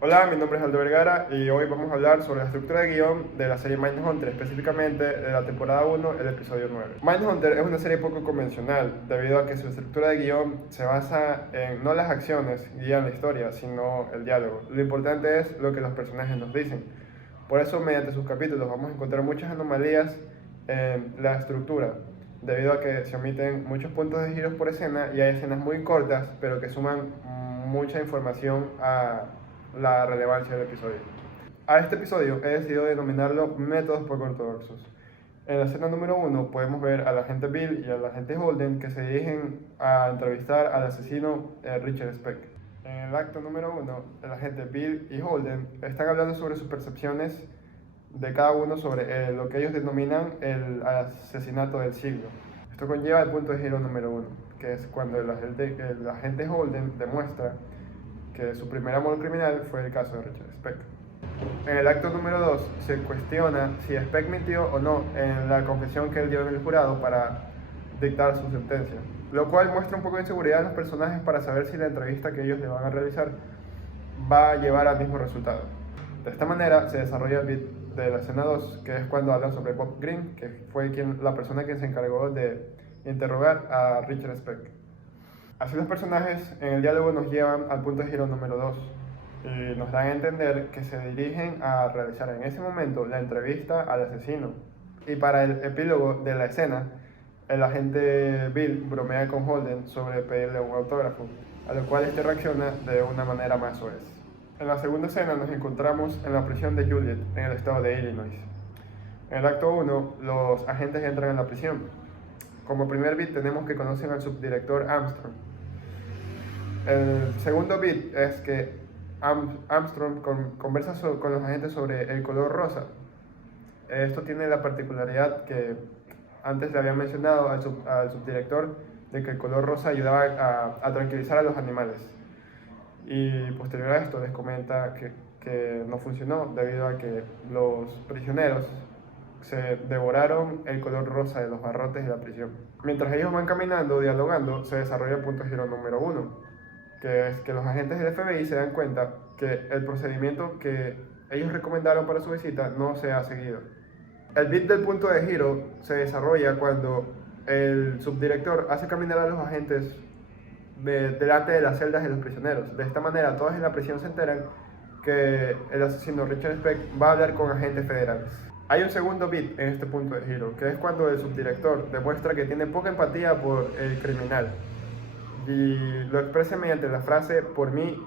Hola, mi nombre es Aldo Vergara y hoy vamos a hablar sobre la estructura de guión de la serie Mindhunter, específicamente de la temporada 1, el episodio 9. Mindhunter es una serie poco convencional debido a que su estructura de guión se basa en no las acciones que guían la historia, sino el diálogo. Lo importante es lo que los personajes nos dicen. Por eso, mediante sus capítulos vamos a encontrar muchas anomalías en la estructura, debido a que se omiten muchos puntos de giros por escena y hay escenas muy cortas, pero que suman mucha información a la relevancia del episodio. A este episodio he decidido denominarlo Métodos poco ortodoxos. En la escena número 1 podemos ver al agente Bill y al agente Holden que se dirigen a entrevistar al asesino Richard Speck. En el acto número 1, el agente Bill y Holden están hablando sobre sus percepciones de cada uno sobre lo que ellos denominan el asesinato del siglo. Esto conlleva el punto de giro número 1, que es cuando el agente Holden demuestra que su primer amor criminal fue el caso de Richard Speck. En el acto número 2 se cuestiona si Speck mintió o no en la confesión que él dio en el jurado para dictar su sentencia, lo cual muestra un poco de inseguridad en los personajes para saber si la entrevista que ellos le van a realizar va a llevar al mismo resultado. De esta manera se desarrolla el beat de la escena 2, que es cuando hablan sobre Bob Green, que fue la persona que se encargó de interrogar a Richard Speck. Así los personajes en el diálogo nos llevan al punto de giro número 2 y nos dan a entender que se dirigen a realizar en ese momento la entrevista al asesino. Y para el epílogo de la escena, el agente Bill bromea con Holden sobre pedirle un autógrafo, a lo cual este reacciona de una manera más soez. En la segunda escena nos encontramos en la prisión de Juliet, en el estado de Illinois. En el acto 1, los agentes entran en la prisión. Como primer beat tenemos que conocen al subdirector Armstrong. El segundo beat es que Armstrong conversa con los agentes sobre el color rosa. Esto tiene la particularidad que antes le había mencionado al subdirector de que el color rosa ayudaba a tranquilizar a los animales. Y posterior a esto les comenta que no funcionó debido a que los prisioneros se devoraron el color rosa de los barrotes de la prisión. Mientras ellos van caminando, dialogando, se desarrolla el punto de giro número 1, que es que los agentes del FBI se dan cuenta que el procedimiento que ellos recomendaron para su visita no se ha seguido. El beat del punto de giro se desarrolla cuando el subdirector hace caminar a los agentes delante de las celdas de los prisioneros. De esta manera, todos en la prisión se enteran que el asesino Richard Speck va a hablar con agentes federales. Hay un segundo beat en este punto de giro, que es cuando el subdirector demuestra que tiene poca empatía por el criminal y lo expresa mediante la frase "por mí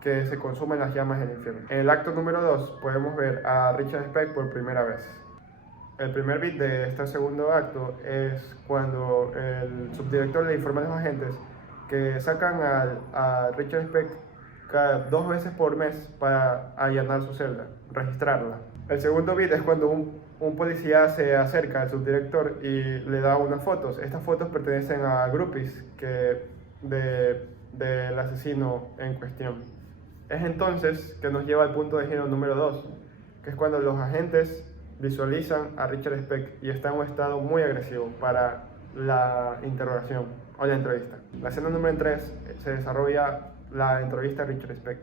que se consumen las llamas del infierno". En el acto número 2 podemos ver a Richard Speck por primera vez. El primer beat de este segundo acto es cuando el subdirector le informa a los agentes que sacan a Richard Speck cada 2 veces por mes para allanar su celda, registrarla. El segundo beat es cuando un policía se acerca al subdirector y le da unas fotos. Estas fotos pertenecen a groupies del asesino en cuestión. Es entonces que nos lleva al punto de giro número 2, que es cuando los agentes visualizan a Richard Speck y está en un estado muy agresivo para la interrogación o la entrevista. La escena número 3 se desarrolla la entrevista a Richard Speck.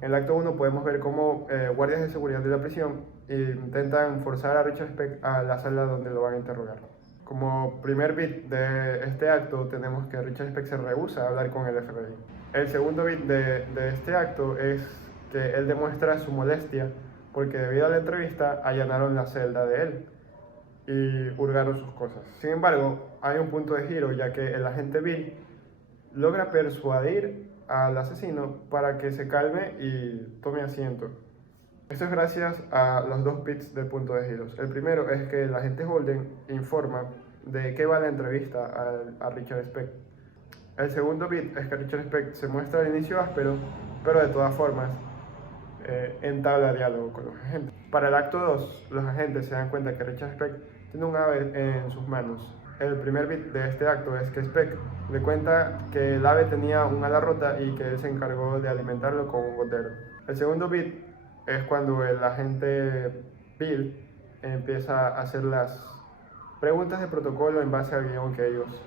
En el acto 1 podemos ver cómo guardias de seguridad de la prisión intentan forzar a Richard Speck a la sala donde lo van a interrogar. Como primer beat de este acto tenemos que Richard Speck se rehúsa a hablar con el FBI. El segundo beat de este acto es que él demuestra su molestia porque debido a la entrevista allanaron la celda de él y hurgaron sus cosas. Sin embargo, hay un punto de giro ya que el agente Bill logra persuadir al asesino para que se calme y tome asiento. Esto es gracias a los dos beats del punto de giros. El primero es que el agente Holden informa de qué va la entrevista a Richard Speck. El segundo beat es que Richard Speck se muestra al inicio áspero, pero de todas formas entabla diálogo con los agentes. Para el acto 2, los agentes se dan cuenta que Richard Speck tiene un ave en sus manos. El primer beat de este acto es que Speck le cuenta que el ave tenía un ala rota y que él se encargó de alimentarlo con un gotero. El segundo beat es cuando el agente Bill empieza a hacer las preguntas de protocolo en base al guión que ellos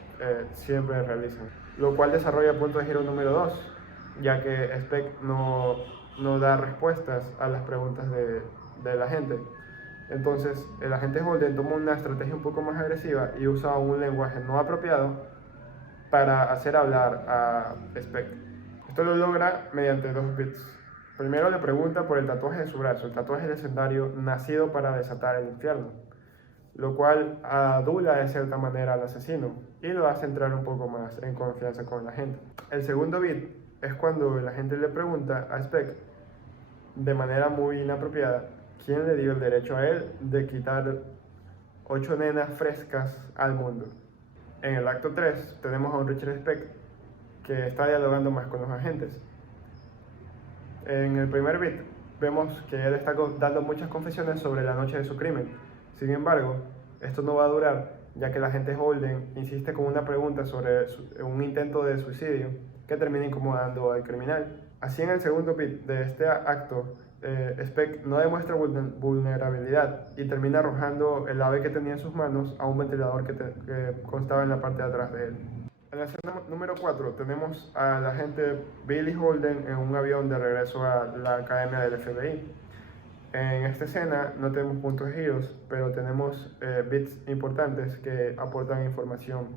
siempre realizan, lo cual desarrolla el punto de giro número 2, ya que Speck no no da respuestas a las preguntas de la gente. Entonces, el agente Holden toma una estrategia un poco más agresiva y usa un lenguaje no apropiado para hacer hablar a Speck. Esto lo logra mediante 2 bits. Primero le pregunta por el tatuaje de su brazo, el tatuaje legendario nacido para desatar el infierno, lo cual adula de cierta manera al asesino y lo hace entrar un poco más en confianza con la gente. El segundo bit es cuando la gente le pregunta a Speck, de manera muy inapropiada, quién le dio el derecho a él de quitar 8 nenas frescas al mundo. En el acto 3 tenemos a un Richard Speck que está dialogando más con los agentes. En el primer bit vemos que él está dando muchas confesiones sobre la noche de su crimen. Sin embargo, esto no va a durar, ya que el agente Holden insiste con una pregunta sobre un intento de suicidio que termina incomodando al criminal. Así, en el segundo bit de este acto, Speck no demuestra vulnerabilidad y termina arrojando el ave que tenía en sus manos a un ventilador que constaba en la parte de atrás de él. En la escena número 4 tenemos al agente Billy Holden en un avión de regreso a la academia del FBI. En esta escena no tenemos puntos de giros, pero tenemos bits importantes que aportan información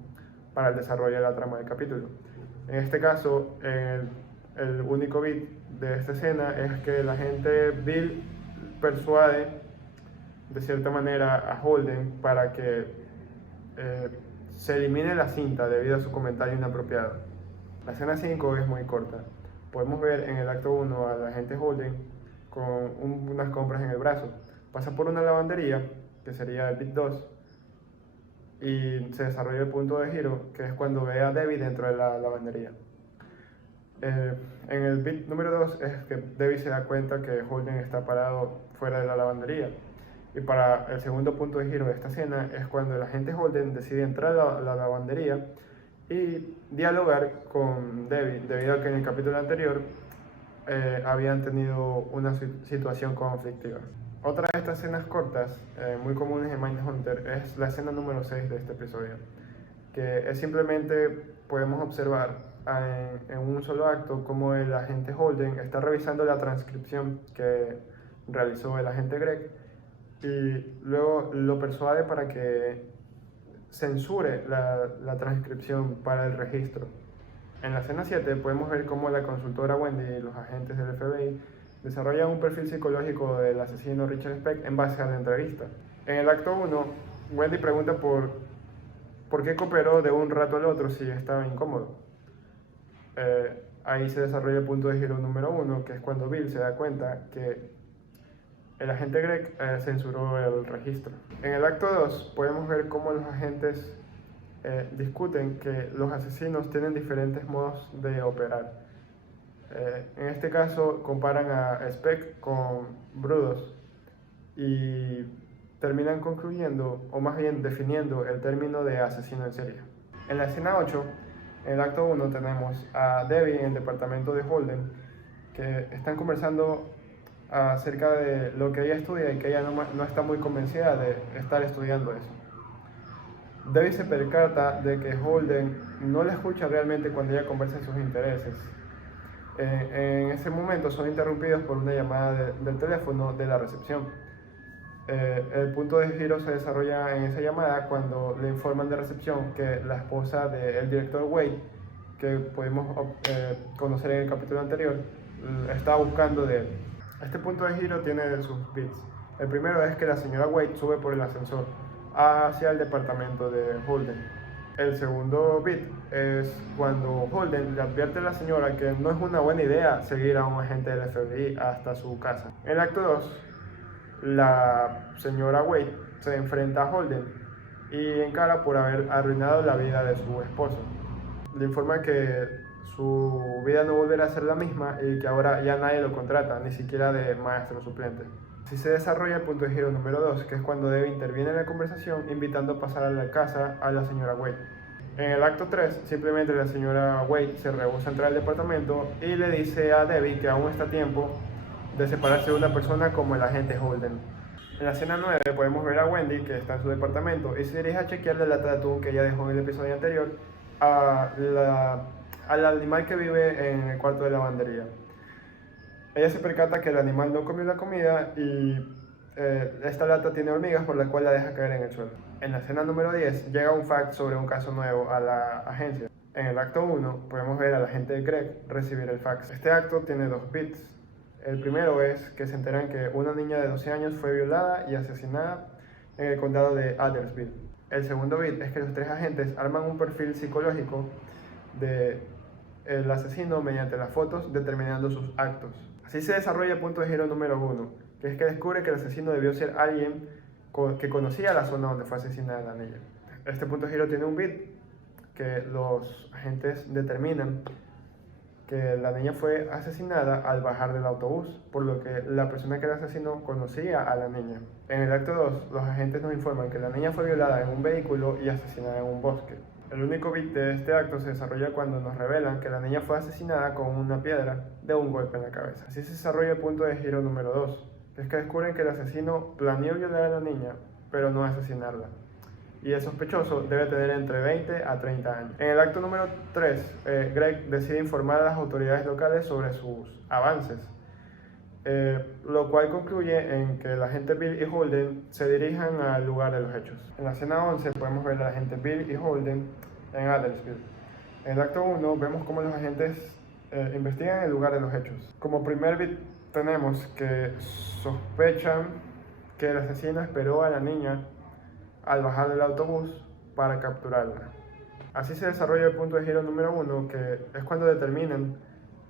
para el desarrollo de la trama del capítulo. En este caso, el único bit de esta escena es que el agente Bill persuade de cierta manera a Holden para que se elimine la cinta debido a su comentario inapropiado. La escena 5 es muy corta. Podemos ver en el acto 1 al agente Holden con unas compras en el brazo. Pasa por una lavandería, que sería el bit 2, y se desarrolla el punto de giro, que es cuando ve a Debbie dentro de la lavandería. En el bit número 2 es que Debbie se da cuenta que Holden está parado fuera de la lavandería. Y para el segundo punto de giro de esta escena es cuando el agente Holden decide entrar a la lavandería y dialogar con Debbie, debido a que en el capítulo anterior habían tenido una situación conflictiva. Otra de estas escenas cortas, muy comunes en Mindhunter, es la escena número 6 de este episodio, que es simplemente, podemos observar en un solo acto como el agente Holden está revisando la transcripción que realizó el agente Greg y luego lo persuade para que censure la transcripción para el registro. En la escena 7 podemos ver cómo la consultora Wendy y los agentes del FBI desarrollan un perfil psicológico del asesino Richard Speck en base a la entrevista. En el acto 1, Wendy pregunta por qué cooperó de un rato al otro si estaba incómodo. Ahí se desarrolla el punto de giro número 1, que es cuando Bill se da cuenta que el agente Greg censuró el registro. En el acto 2 podemos ver cómo los agentes discuten que los asesinos tienen diferentes modos de operar. En este caso comparan a Speck con Brudos y terminan concluyendo, o más bien definiendo, el término de asesino en serie. En la escena 8, en el acto 1, tenemos a Debbie en el departamento de Holden, que están conversando acerca de lo que ella estudia y que ella no está muy convencida de estar estudiando eso. Debbie se percata de que Holden no la escucha realmente cuando ella conversa en sus intereses. En ese momento son interrumpidos por una llamada del teléfono de la recepción. El punto de giro se desarrolla en esa llamada cuando le informan de recepción que la esposa del director Wade, que pudimos conocer en el capítulo anterior, está buscando de él. Este punto de giro tiene sus bits. El primero es que la señora Wade sube por el ascensor hacia el departamento de Holden. El segundo bit es cuando Holden le advierte a la señora que no es una buena idea seguir a un agente del FBI hasta su casa. En el acto 2, la señora Wade se enfrenta a Holden y encara por haber arruinado la vida de su esposo. Le informa que su vida no volverá a ser la misma y que ahora ya nadie lo contrata, ni siquiera de maestro suplente. Así se desarrolla el punto de giro número 2, que es cuando Debbie interviene en la conversación invitando a pasar a la casa a la señora Wade. En el acto 3, simplemente la señora Wade se rehúsa a entrar al departamento y le dice a Debbie que aún está a tiempo de separarse de una persona como el agente Holden. En la escena 9 podemos ver a Wendy, que está en su departamento, y se dirige a chequear la lata de atún que ella dejó en el episodio anterior al animal que vive en el cuarto de lavandería. Ella se percata que el animal no comió la comida y esta lata tiene hormigas, por la cual la deja caer en el suelo. En la escena número 10 llega un fax sobre un caso nuevo a la agencia. En el acto 1 podemos ver al agente Greg recibir el fax. Este acto tiene 2 bits. El primero es que se enteran que una niña de 12 años fue violada y asesinada en el condado de Addersville. El segundo bit es que los 3 agentes arman un perfil psicológico del asesino mediante las fotos, determinando sus actos. Así se desarrolla el punto de giro número 1, que es que descubre que el asesino debió ser alguien que conocía la zona donde fue asesinada la niña. Este punto de giro tiene un bit que los agentes determinan que la niña fue asesinada al bajar del autobús, por lo que la persona que la asesinó conocía a la niña. En el acto 2, los agentes nos informan que la niña fue violada en un vehículo y asesinada en un bosque. El único bit de este acto se desarrolla cuando nos revelan que la niña fue asesinada con una piedra de un golpe en la cabeza. Así se desarrolla el punto de giro número 2, que es que descubren que el asesino planeó violar a la niña, pero no asesinarla. Y el sospechoso debe tener entre 20 a 30 años. En el acto número 3, Greg decide informar a las autoridades locales sobre sus avances, lo cual concluye en que el agente Bill y Holden se dirijan al lugar de los hechos. En la escena 11 podemos ver al agente Bill y Holden en Addersville. En el acto 1 vemos cómo los agentes investigan el lugar de los hechos. Como primer bit tenemos que sospechan que el asesino esperó a la niña al bajar del autobús para capturarla. Así se desarrolla el punto de giro número 1, que es cuando determinan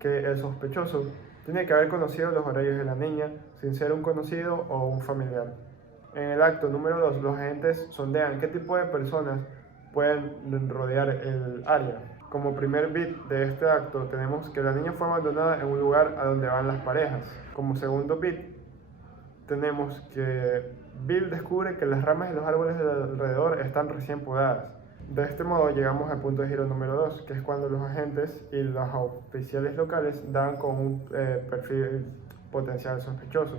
que el sospechoso tiene que haber conocido los horarios de la niña sin ser un conocido o un familiar. En el acto número 2, los agentes sondean qué tipo de personas pueden rodear el área. Como primer bit de este acto tenemos que la niña fue abandonada en un lugar a donde van las parejas. Como segundo bit tenemos que Bill descubre que las ramas de los árboles de alrededor están recién podadas. De este modo llegamos al punto de giro número 2, que es cuando los agentes y los oficiales locales dan con un perfil potencial sospechoso,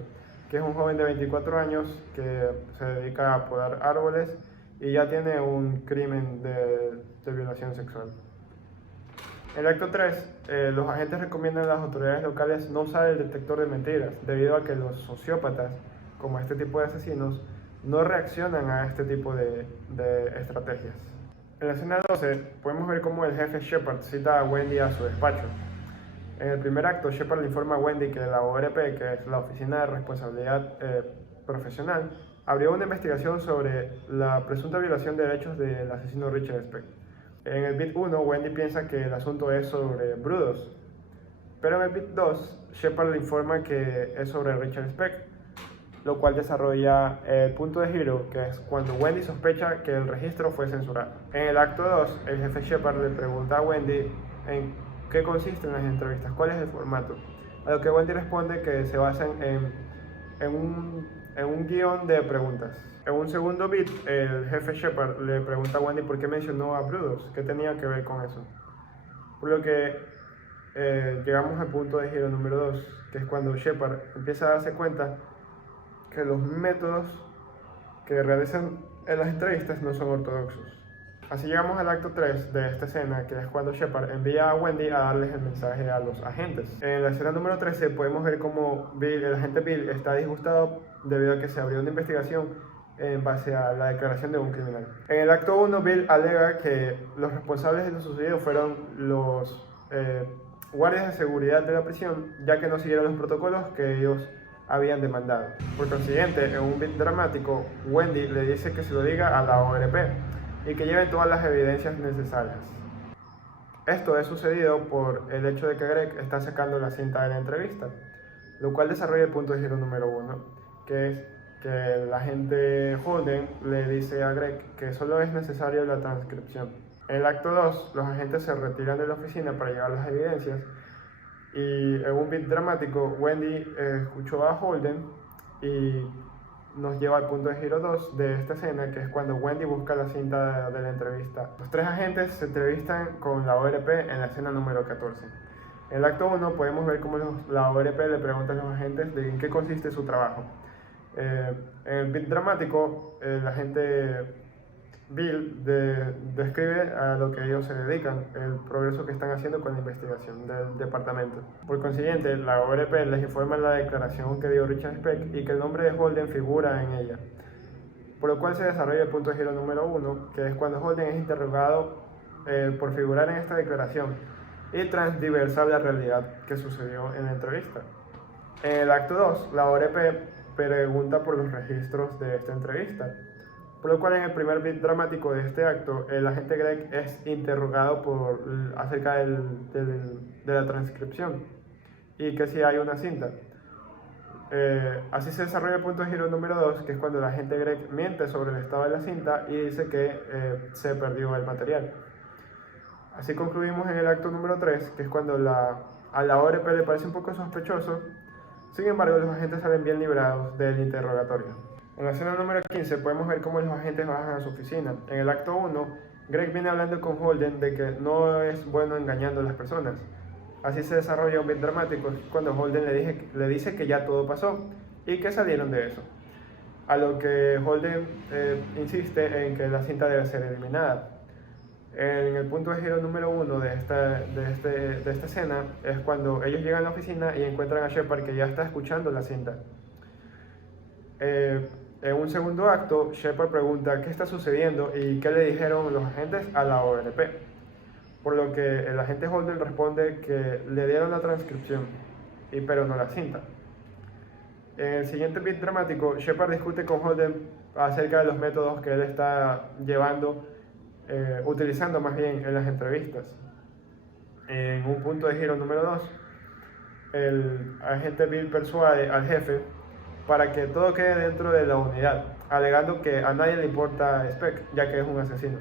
que es un joven de 24 años que se dedica a podar árboles y ya tiene un crimen de violación sexual. En el acto 3, los agentes recomiendan a las autoridades locales no usar el detector de mentiras, debido a que los sociópatas, como este tipo de asesinos, no reaccionan a este tipo de estrategias. En la escena 12 podemos ver cómo el jefe Shepard cita a Wendy a su despacho. En el primer acto, Shepard le informa a Wendy que la ORP, que es la Oficina de Responsabilidad Profesional, abrió una investigación sobre la presunta violación de derechos del asesino Richard Speck. En el bit 1, Wendy piensa que el asunto es sobre Brudos, pero en el bit 2, Shepard le informa que es sobre Richard Speck, lo cual desarrolla el punto de giro, que es cuando Wendy sospecha que el registro fue censurado. En el acto 2, el jefe Shepard le pregunta a Wendy en qué consisten las entrevistas, cuál es el formato, a lo que Wendy responde que se basan en un guión de preguntas. En un segundo bit, el jefe Shepard le pregunta a Wendy por qué mencionó a Brudos, qué tenía que ver con eso. Por lo que llegamos al punto de giro número 2, que es cuando Shepard empieza a darse cuenta que los métodos que realizan en las entrevistas no son ortodoxos. Así llegamos al acto 3 de esta escena, que es cuando Shepard envía a Wendy a darles el mensaje a los agentes. En la escena número 13 podemos ver cómo el agente Bill está disgustado debido a que se abrió una investigación en base a la declaración de un criminal. En el acto 1, Bill alega que los responsables de lo sucedido fueron los guardias de seguridad de la prisión, ya que no siguieron los protocolos que ellos habían demandado. Por consiguiente, en un bit dramático, Wendy le dice que se lo diga a la ORP y que lleven todas las evidencias necesarias. Esto es sucedido por el hecho de que Greg está sacando la cinta de la entrevista, lo cual desarrolla el punto de giro número 1, que es que el agente Holden le dice a Greg que solo es necesario la transcripción. En el acto 2, los agentes se retiran de la oficina para llevar las evidencias y en un bit dramático, Wendy escuchó a Holden y nos lleva al punto de giro 2 de esta escena, que es cuando Wendy busca la cinta de la entrevista. Los 3 agentes se entrevistan con la ORP en la escena número 14. En el acto 1 podemos ver cómo la ORP le pregunta a los agentes de en qué consiste su trabajo. En el bit dramático, el agente describe a lo que ellos se dedican, el progreso que están haciendo con la investigación del departamento. Por consiguiente, la ORP les informa la declaración que dio Richard Speck y que el nombre de Holden figura en ella, por lo cual se desarrolla el punto de giro número 1, que es cuando Holden es interrogado por figurar en esta declaración y transversar la realidad que sucedió en la entrevista. En el acto 2, la ORP pregunta por los registros de esta entrevista, por lo cual en el primer beat dramático de este acto, el agente Greg es interrogado acerca de la transcripción y que si hay una cinta. Así se desarrolla el punto de giro número 2, que es cuando el agente Greg miente sobre el estado de la cinta y dice que se perdió el material. Así concluimos en el acto número 3, que es cuando a la ORP le parece un poco sospechoso, sin embargo los agentes salen bien librados del interrogatorio. En la escena número 15 podemos ver cómo los agentes bajan a su oficina. En el acto 1, Greg viene hablando con Holden de que no es bueno engañando a las personas. Así se desarrolla un beat dramático cuando Holden le dice que ya todo pasó y que salieron de eso. A lo que Holden insiste en que la cinta debe ser eliminada. En el punto de giro número 1 de esta escena es cuando ellos llegan a la oficina y encuentran a Shepard que ya está escuchando la cinta. En un segundo acto, Shepard pregunta qué está sucediendo y qué le dijeron los agentes a la ORP, por lo que el agente Holden responde que le dieron la transcripción, pero no la cinta. En el siguiente beat dramático, Shepard discute con Holden acerca de los métodos que él está utilizando más bien en las entrevistas. En un punto de giro número 2, el agente Bill persuade al jefe para que todo quede dentro de la unidad, alegando que a nadie le importa Speck, ya que es un asesino.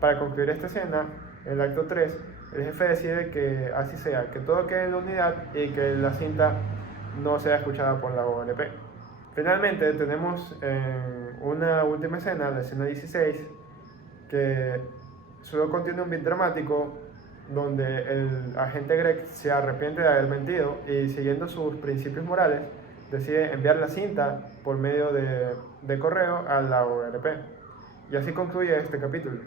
Para concluir esta escena, en el acto 3, el jefe decide que así sea, que todo quede en la unidad y que la cinta no sea escuchada por la ORP. Finalmente, tenemos una última escena, la escena 16, que solo contiene un beat dramático donde el agente Greg se arrepiente de haber mentido y, siguiendo sus principios morales, decide enviar la cinta por medio de correo a la ORP. Y así concluye este capítulo.